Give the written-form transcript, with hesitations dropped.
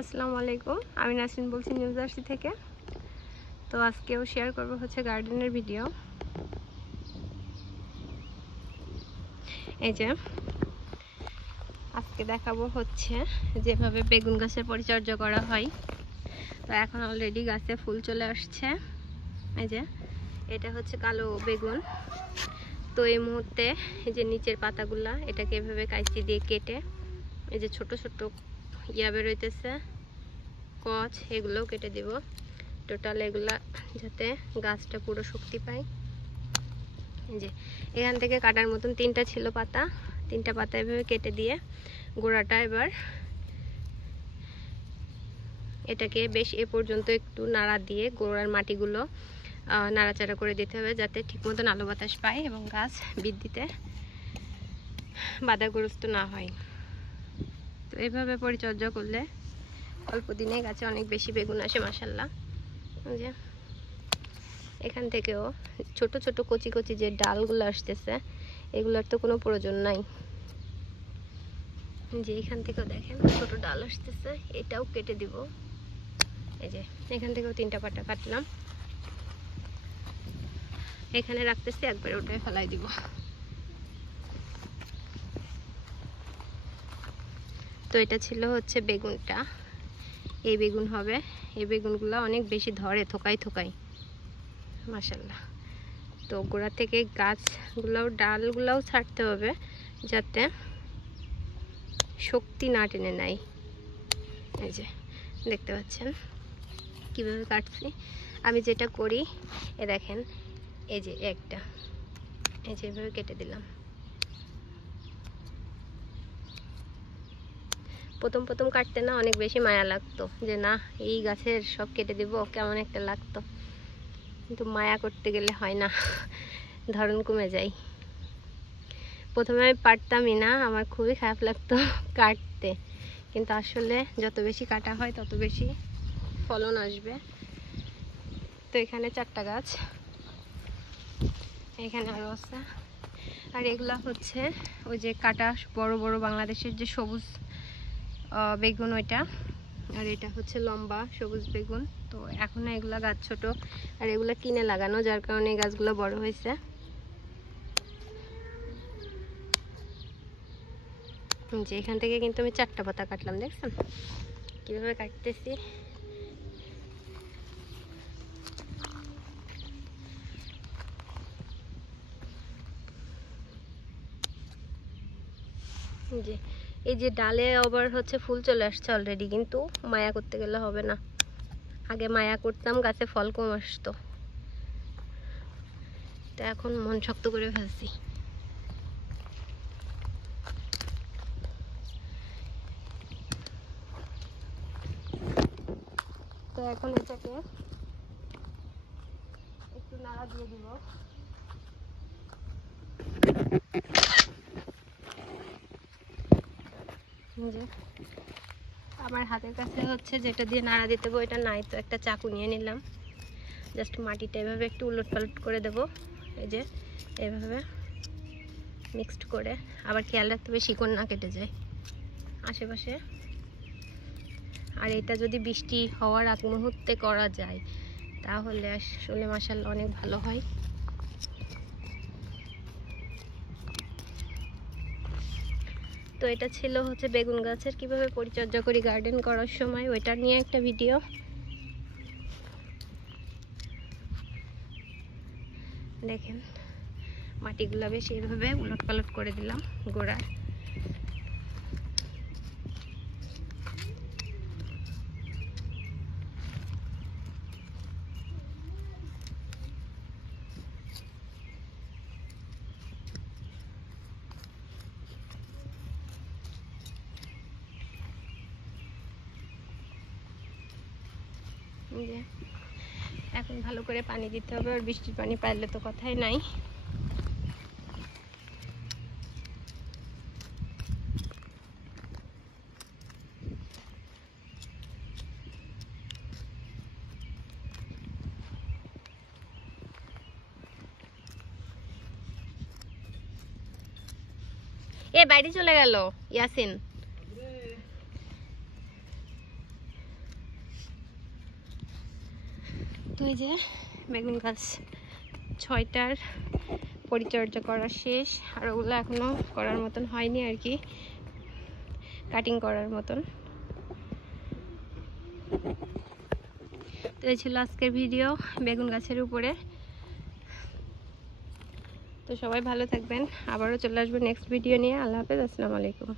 আসসালামু আলাইকুম, আমি নাসরিন বলছি নিউ জার্সি থেকে। তো আজকেও শেয়ার করব হচ্ছে গার্ডেনের ভিডিও। এই যে আজকে দেখাবো হচ্ছে যেভাবে বেগুন গাছের পরিচর্যা করা হয়। তো এখন অলরেডি গাছে ফুল চলে আসছে। এই যে এটা হচ্ছে কালো বেগুন। তো এই মুহূর্তে এই যে নিচের পাতাগুলা এটাকে এভাবে কাঁচি দিয়ে কেটে এই যে ছোট ছোট ইয়া বেরোইতেছে কচ, এগুলোও কেটে দিব। টোটাল এগুলা যাতে গাছটা পুরো শক্তি পায়। এই যে এখান থেকে কাটার মতন তিনটা ছিল পাতা, তিনটা পাতা এভাবে কেটে দিয়ে গোড়াটা এবার এটাকে বেশ এ পর্যন্ত একটু নাড়া দিয়ে গোড়ার মাটিগুলো নাড়াচাড়া করে দিতে হবে যাতে ঠিক মতন আলো বাতাস পায় এবং গাছ বৃদ্ধিতে বাধাগ্রস্ত না হয়। তো এইভাবে পরিচর্যা করলে অল্প দিনে গাছে অনেক বেশি বেগুন আসে মাশাআল্লাহ। যে এখান থেকেও ছোট ছোট কচি কচি যে ডালগুলো আসতেছে এগুলোর তো কোনো প্রয়োজন নাই। যে এখান থেকেও দেখেন ছোট ডাল আসতেছে, এটাও কেটে দিব। এই যে এখান থেকেও তিনটা পাতা কাটলাম, এখানে রাখতেছি, একবারে ওটাই ফেলাই দিব। তো এটা ছিল হচ্ছে বেগুনটা, এই বেগুন হবে। এই বেগুনগুলো অনেক বেশি ধরে থোকাই থোকাই মাশাআল্লাহ। তো গোড়া থেকে গাছগুলোও ডালগুলোও ছাড়তে হবে যাতে শক্তি না টেনে নেয়। এই যে দেখতে পাচ্ছেন কিভাবে কাটছি। আমি যেটা করি এ দেখেন, এই যে একটা এই যে এভাবে কেটে দিলাম। প্রথম প্রথম কাটতে না অনেক বেশি মায়া লাগতো, যে না এই গাছের সব কেটে দিব, কেমন একটা লাগতো। কিন্তু মায়া করতে গেলে হয় না, ধরন কমে যায়। প্রথমে আমি পারতামই না, আমার খুবই খারাপ লাগতো কাটতে, কিন্তু আসলে যত বেশি কাটা হয় তত বেশি ফলন আসবে। তো এখানে 4টা গাছ, এখানে আরও আছে। আর এগুলা হচ্ছে ওই যে কাটা বড় বড় বাংলাদেশের যে সবুজ বেগুন ওইটা, আর এটা হচ্ছে লম্বা সবুজ বেগুন। তো এখনো এগুলা গাছ ছোট, আর এগুলা কিনে লাগানো, যার কারণে এই গাছগুলো বড় হয়েছে। যে এখান থেকে কিন্তু আমি 4টা পাতা কাটলাম, দেখছেন কিভাবে কাটতেছি। যে এই যে ডালে আবার হচ্ছে ফুল চলে আসছে অলরেডি, কিন্তু মায়া করতে গেলে হবে না। আগে মায়া করতাম, গাছে ফল কম আসতো, তো এখন মন শক্ত করে ফেলছি। তো এখন এটাকে একটু নাড়া দিয়ে দিব। যে আমার হাতের কাছে হচ্ছে যেটা দিয়ে নাড়া দিতে হবে ওইটা নাই, তো একটা চাকু নিয়ে নিলাম। জাস্ট মাটিটা এভাবে একটু উলট পালট করে দেব। এই যে এভাবে মিক্সড করে, আবার খেয়াল রাখতে হবে শিকড় না কেটে যায় আশেপাশে। আর এটা যদি বৃষ্টি হওয়ার আগ মুহূর্তে করা যায় তাহলে আসলে মাশাআল্লাহ অনেক ভালো হয়। তো এটা ছিল হচ্ছে বেগুন গাছের কিভাবে পরিচর্যা করি গার্ডেন করার সময়, ওইটা নিয়ে একটা ভিডিও। দেখেন মাটিগুলো বেশ এভাবে উলট পালট করে দিলাম গোড়ার। যে এখন ভালো করে পানি দিতে হবে, আর বৃষ্টির পানি পাইলে তো কথাই নাই। এ বাইরে চলে গেল ইয়াসিন। ওই যে বেগুন গাছ 6টার পরিচর্যা করা শেষ, আর ওগুলো এখনো করার মতন হয়নি আর কি, কাটিং করার মতন। তো এই ছিল আজকের ভিডিও বেগুন গাছের উপরে। তো সবাই ভালো থাকবেন, আবারও চলে আসবো নেক্সট ভিডিও নিয়ে। আল্লাহ হাফেজ, আসসালামু আলাইকুম।